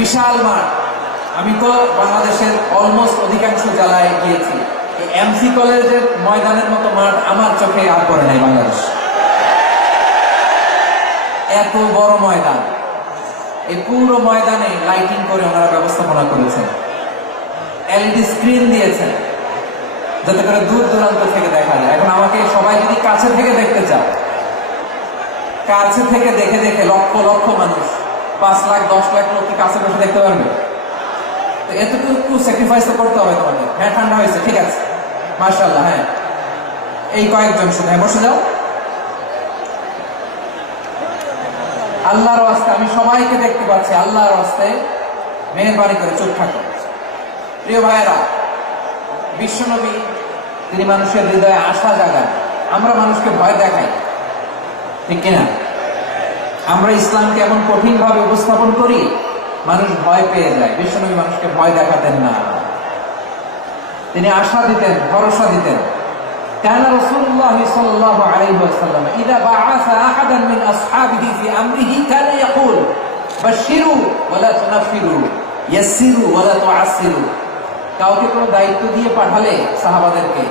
বিশাল মাঠ। আমি তো বাংলাদেশের অলমোস্ট অধিকাংশ জেলায় গিয়েছি। এমসি কলেজের ময়দানের মতো মাঠ আমার চোখে আর পড়ে নাই বাংলাদেশ। এত বড় ময়দান, এই পুরো ময়দানে লাইটিং করে ওনারা ব্যবস্থাপনা করেছেন, এলইডি স্ক্রিন দিয়েছেন যাতে করে দূর দূরান্ত থেকে দেখা যায়। এখন আমাকে সবাই যদি কাছে থেকে দেখতে চাও, কাছে থেকে দেখে দেখে লক্ষ লক্ষ মানুষ, 5 লাখ 10 লাখ লোক কি কাছে বসে দেখতে পারবে? তো এতটুকু স্যাক্রিফাইস তো করতে হবে তোমাদের। হ্যাঁ, ঠান্ডা হয়েছে, ঠিক আছে, মাশাআল্লাহ। হ্যাঁ, এই কয়েকজন শুধু, হ্যাঁ বসে যাও। আল্লাহর ওয়াস্তে আমি সবাইকে দেখতে পাচ্ছি, আল্লাহর ওয়াস্তে মেহেরবানি করে চুপ থাকো। প্রিয় ভাইয়েরা, বিশ্বনবী তিনি মানুষের হৃদয়ে আশা জাগান। আমরা মানুষকে ভয় দেখাই, ঠিক কিনা? আমরা ইসলামকে এমন কঠিন ভাবে উপস্থাপন করি, মানুষ ভয় পেয়ে যায়। বিশ্বনবী মানুষকে ভয় দেখাতেন না, তিনি আশা দিতেন, ভরসা দিতেন। كان رسول الله صلى الله عليه وسلم إذا بعث أحدا من أصحابه في أمره كان يقول بشروا ولا تنفروا يسروا ولا تعسروا। কাউকে কোনো দায়িত্ব দিয়ে পাঠালে সাহাবাদেরকে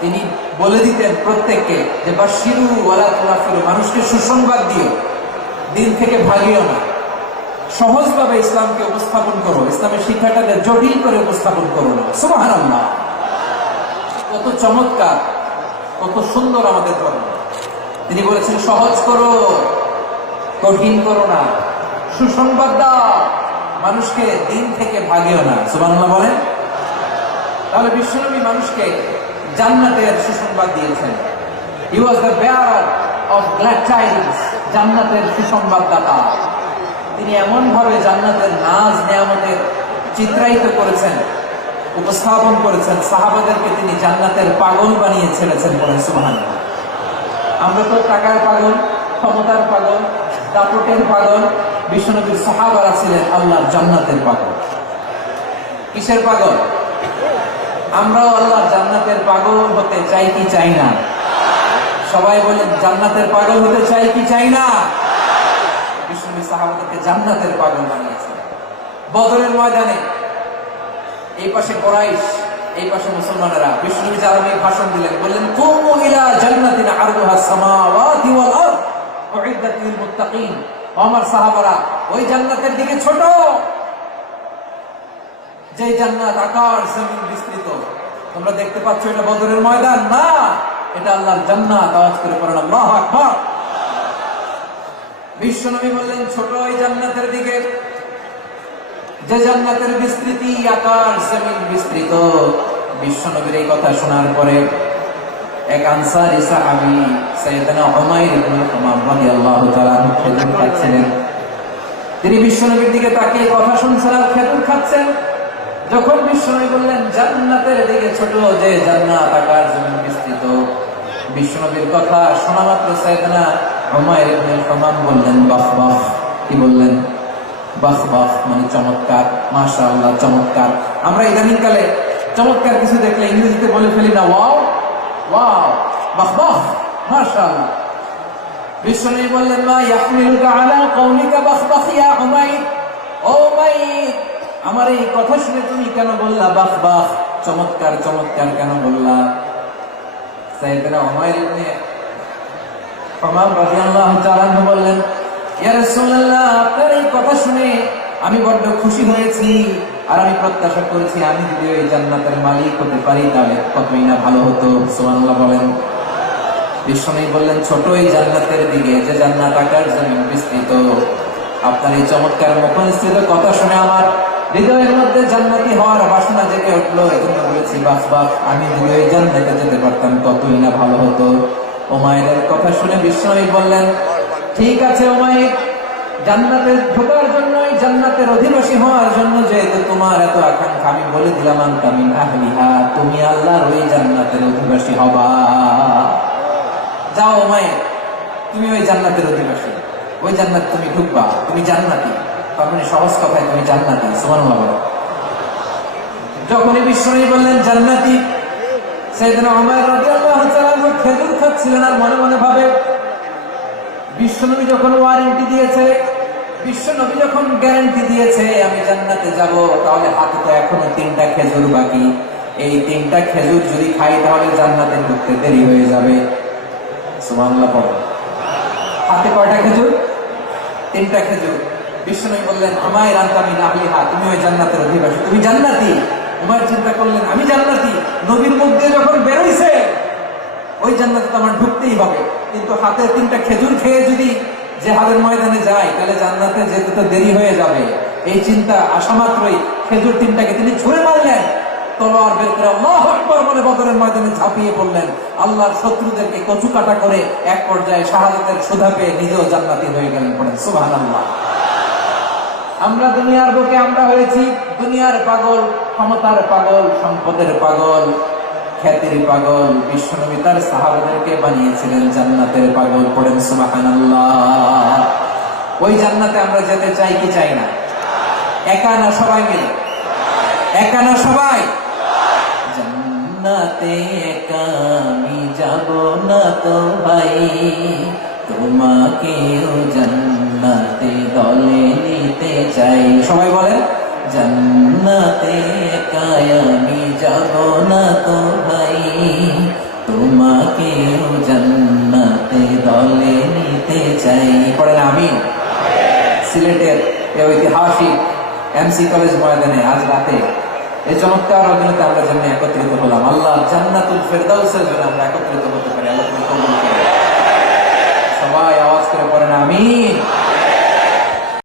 তিনি বলে দিতেন প্রত্যেককে যে বাশিরু ওয়ালা তুনাফিরু, মানুষকে সুসংবাদ দিও, দিন থেকে ভাগিও না। সহজভাবে ইসলামকে উপস্থাপন করো, ইসলামের শিক্ষাটাকে জটিল করে উপস্থাপন করো না। সুবহানাল্লাহ, কত চমৎকার, কত সুন্দর আমাদের ধর্ম। তিনি বলেছেন সহজ করো, কঠিন করো না, সুসংবাদ দাও, মানুষকে দিন থেকে ভাগিও না। সুবহানাল্লাহ বলেন। তাহলে বিশ্বনবী মানুষকে জান্নাতের সুসংবাদ দিয়েছেন। He was the bearer of glad tidings, জান্নাতের সুসংবাদদাতা। তিনি এমন ভাবে জান্নাতের নাজ নিয়ামতের চিত্রায়িত করেছেন, উপস্থাপন করেছেন, সাহাবাদেরকে তিনি জান্নাতের পাগল বানিয়ে ছেড়েছেন। বলেন সুবহানাল্লাহ। আমরা তো টাকার পাগল, ক্ষমতার পাগল, দাপটের পাগল। বিশ্বনবীর সাহাবারা ছিলেন আল্লাহর জান্নাতের পাগল। কিসের পাগল? আমরাও আল্লাহর জান্নাতের পাগল হতে চাই কি চাই না? সবাই বলেন, জান্নাতের পাগল হতে চাই কি চাই না? বিশ্বনবী সাহাবাদেরকে জান্নাতের পাগল বানিয়েছেন। বদরের ময়দানে এই পাশে কুরাইশ, এই পাশে মুসলমানেরা। বিশ্বনবী আরবি ভাষণ দিলেন, বললেন কুমু ইলা জান্নাতিন আরদুহা সামাওয়াতি ওয়াল আরদ উইদ্দাত লিল মুত্তাকিন। আমার সাহাবারা, ওই জান্নাতের দিকে ছোট, যে জান্নাত আকাশ জমিন বিস্তৃত। তোমরা দেখতে পাচ্ছ এটা বদরের ময়দান না, এটা আল্লাহর জান্নাত। আওয়াজ করে পড়েন আল্লাহু আকবার। বিশ্বনবী বললেন ছোট ওই জান্নাতের দিকে, যে জান্নাতের বিস্তৃতি আকাশ জমিন বিস্তৃত। বিশ্বনবীর এই কথা শোনার পরে এক আনসারী সাহাবী সাইয়েদনা উমাইর ইবনে হুমাম রাদিয়াল্লাহু তাআলা খেজুর খাচ্ছিলেন। তিনি বিশ্বনবীর দিকে তাকিয়ে কথা শুনছেন আর খেজুর খাচ্ছেন। যখন বিশ্বনবী বললেন জান্নাতের দিকে ছোট, যে জান্নাত আকাশ জমিন বিস্তৃত, বিশ্বনবীর কথা শোনা মাত্র সাইয়েদনা উমাইর ইবনে হুমাম বললেন বাহ বাহ। কি বললেন? বাহ বাহ, মানে চমৎকার, মাশাআল্লাহ, চমৎকার। আমরা ইদানিং কালে চমৎকার কিছু দেখলে ইংরেজিতে বলে ফেলি না, ওয়াও ওয়াও, বাহ বাহ, মাশাআল্লাহ। বিশ্বনবী বললেন মা ইয়াহমিলুকা আলা কওলিকা বাহ বাহ ইয়া উমাইর। ও উমাইর, আমার এই কথা শুনে তুমি কেন বললা বাহ বাহ, চমৎকার চমৎকার কেন বললা? সাইয়েদনা উমাইর ইবনে হুমাম রাদিয়াল্লাহু তাআলা বললেন, ইয়া রাসূলুল্লাহ, আপনার এই কথা শুনে আমি বড্ড খুশি হয়েছি, আর আমি প্রত্যাশা করেছি আমি যদি এই জান্নাতের মালিক হতে পারি তাহলে কতই না ভালো হতো। সুবহানাল্লাহ বলেন। বিশ্বনবী বললেন ছোট এই জান্নাতের দিকে, যে জান্নাত আকাশ জমিন বিস্তৃত। আপনার এই চমৎকার মুখনিসৃত কথা শুনে আমার হৃদয়ের মধ্যে জান্নাতি হওয়ার বাসনা জেগে উঠলো। এজন্য বলেছি বাহ বাহ, আমি যদি ওই জান্নাতে যেতে পারতাম কতই না ভালো হতো। উমাইরের কথা শুনে বিশ্বনবী বললেন ঠিক আছে উমাইর, জান্নাতে ঢোকার জন্য, জান্নাতের অধিবাসী হওয়ার জন্য যেহেতু তোমার এত আকাঙ্ক্ষা, আমি বলে দিলাম আনতা মিন আহলিহা, তুমি আল্লাহর ওই জান্নাতের অধিবাসী হবা। যাও উমাইর, তুমি ওই জান্নাতের অধিবাসী, ওই জান্নাত তুমি ঢুকবা, তুমি জান্নাতি। তার মানে সহজ কথায় তুমি জান্নাতি। সুবহানাল্লাহ বলো। যখনই বিশ্বনবী বললেন জান্নাতি, সাইয়েদনা উমাইর রাদিয়াল্লাহু তাআলা খেজুর খাচ্ছিলেন আর মনে মনে ভাবে বিশ্বনবী যখন ওয়ারেন্টি দিয়েছে বিশ্ব নবী যখন গ্যারান্টি দিয়েছে আমি জান্নাতে যাব, তাহলে হাতে তো এখনো 3টা খেজুর বাকি। এই 3টা খেজুর যদি খাই তাহলে জান্নাতে ঢুকতে দেরি হয়ে যাবে। সুবহানাল্লাহ পড়ো। হাতে কয়টা খেজুর? 3টা খেজুর। বিশ্বনবী বললেন আমায় রান্তামিন আহলিহা, তুমি ওই জান্নাতের অধিবাসী, তুমি জান্নাতি। উমর চিন্তা করলেন আমি জান্নাতি, নবীর মুখ দিয়ে যখন বেরোইছে ওই জান্নাতে তো আমার ঢুকতেই হবে, কিন্তু হাতে 3টা খেজুর খেয়ে যদি জিহাদের ময়দানে যায় তাহলে জান্নাতে যেতে তো দেরি হয়ে যাবে। এই চিন্তা আসা মাত্রই খেজুর 3টাকে তিনি ছুঁড়ে মারলেন, তলোয়ার বের করে আল্লাহু আকবার বলে বদরের ময়দানে ঝাঁপিয়ে পড়লেন। আল্লাহর শত্রুদেরকে কচু কাটা করে এক পর্যায়ে শাহাদাতের সুধা পেয়ে নিজেও জান্নাতি হয়ে গেলেন। পড়েন সুবহানাল্লাহ। আমরা দুনিয়ার বুকে আমরা হয়েছি দুনিয়ার পাগল, ক্ষমতার পাগল, সম্পদের পাগল, খ্যাতির পাগল। বিশ্বনবী তার সাহাবাদেরকে বানিয়েছিলেন জান্নাতের পাগল। পড়েন সুবহানাল্লাহ। ওই জান্নাতে আমরা যেতে চাই কি চাই না? একা না সবাই মিলে? একা না সবাই? জান্নাতে একা আমি যাব না তো ভাই, তোমাকেও জান্নাতে দলে নিতে চাই। সবাই বলেন জান্নাতে একা আমি যাব না তো ভাই, তোমাকেও জান্নাতে দলে নিতে চাই। পড়েন আমিন। সিলেটের এই ঐতিহাসিক এমসি কলেজ ময়দানে আজ রাতে এই চমৎকার অভিনেতা আমরা জন্য একত্রিত হলাম। আল্লাহ জান্নাতুল ফেরদাউসের জন্য আমরা একত্রিত হতে পারি। আল্লাহ তুমি কবুল করো। সবাই আওয়াজ করে পড়েন আমিন।